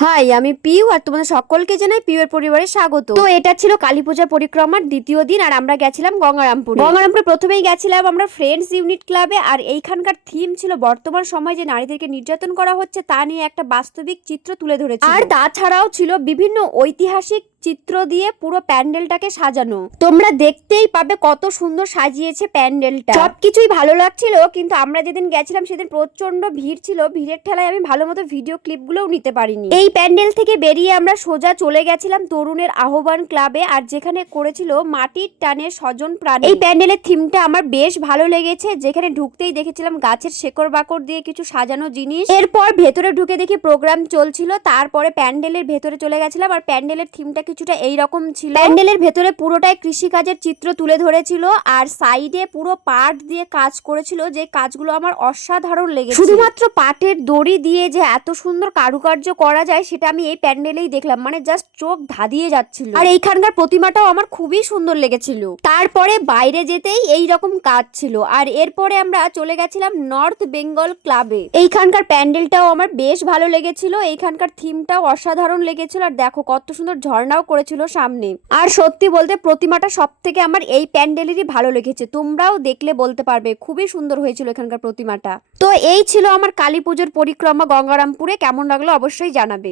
High, আমি পিউ আর তোমাদের সকলকে জানাই পিউয়ের পরিবারে স্বাগত। তো এটা ছিল কালী পূজা পরিক্রমার দ্বিতীয় দিন আর আমরা গেছিলাম গঙ্গারামপুরে। গঙ্গারামপুরে প্রথমেই গেছিলাম আমরা ফ্রেন্ডস ইউনিট ক্লাবে। আর এইখানকার থিম ছিল বর্তমান সময়ে যে নারীদেরকে নির্যাতন করা হচ্ছে তা নিয়ে একটা বাস্তবিক চিত্র তুলে ধরেছে। আর তাছাড়াও ছিল বিভিন্ন ঐতিহাসিক চিত্র দিয়ে পুরো প্যান্ডেলটাকে সাজানো। তোমরা দেখতেই পাবে কত সুন্দর সাজিয়েছে প্যান্ডেলটা। সবকিছুই ভালো লাগছিল, কিন্তু আমরা যেদিন গেছিলাম সেদিন প্রচন্ড ভিড় ছিল। ভিড়ের ঠেলায় আমি ভালো মতো ভিডিও ক্লিপগুলোও নিতে পারিনি। এই প্যান্ডেল থেকে বেরিয়ে আমরা সোজা চলে গেছিলাম তরুণের আহ্বান ক্লাবে, আর যেখানে করেছিল মাটির টানে স্বজন প্রাণী। এই প্যান্ডেলের থিমটা আমার বেশ ভালো লেগেছে। যেখানে ঢুকতেই দেখেছিলাম গাছের শেকড় বাকড় দিয়ে কিছু সাজানো জিনিস। এরপর ভেতরে ঢুকে দেখি প্রোগ্রাম চলছিল। তারপরে প্যান্ডেলের ভেতরে চলে গেছিলাম, আর প্যান্ডেলের থিমটা কিছুটা এইরকম ছিল। প্যান্ডেলের ভেতরে পুরোটাই কৃষিকাজের চিত্র তুলে ধরেছিল, আর সাইডে পুরো পাট দিয়ে কাজ করেছিল, যে কাজগুলো আমার অসাধারণ লেগেছে। শুধুমাত্র পাটের দড়ি দিয়ে যে এত সুন্দর কারুকার্য করা যায় সেটা আমি এই প্যান্ডেলেই দেখলাম, মানে জাস্ট চোখ ধাঁধিয়ে যাচ্ছিল। আর এইখানকার প্রতিমাটাও আমার খুবই সুন্দর লেগেছিল। তারপরে বাইরে যেতেই এই রকম কাজ ছিল। আর এরপরে আমরা চলে গেছিলাম নর্থ বেঙ্গল ক্লাবে। এইখানকার প্যান্ডেলটাও আমার বেশ ভালো লেগেছিল, এইখানকার থিমটাও অসাধারণ লেগেছিল। আর দেখো কত সুন্দর ঝর্ণাও করেছিল সামনে। আর সত্যি বলতে প্রতিমাটা সব থেকে আমার এই প্যান্ডেলেরই ভালো লেগেছে। তোমরাও দেখলে বলতে পারবে খুবই সুন্দর হয়েছিল এখানকার প্রতিমাটা। তো এই ছিল আমার কালী পুজোর পরিক্রমা গঙ্গারামপুরে। কেমন লাগলো অবশ্যই জানাবে।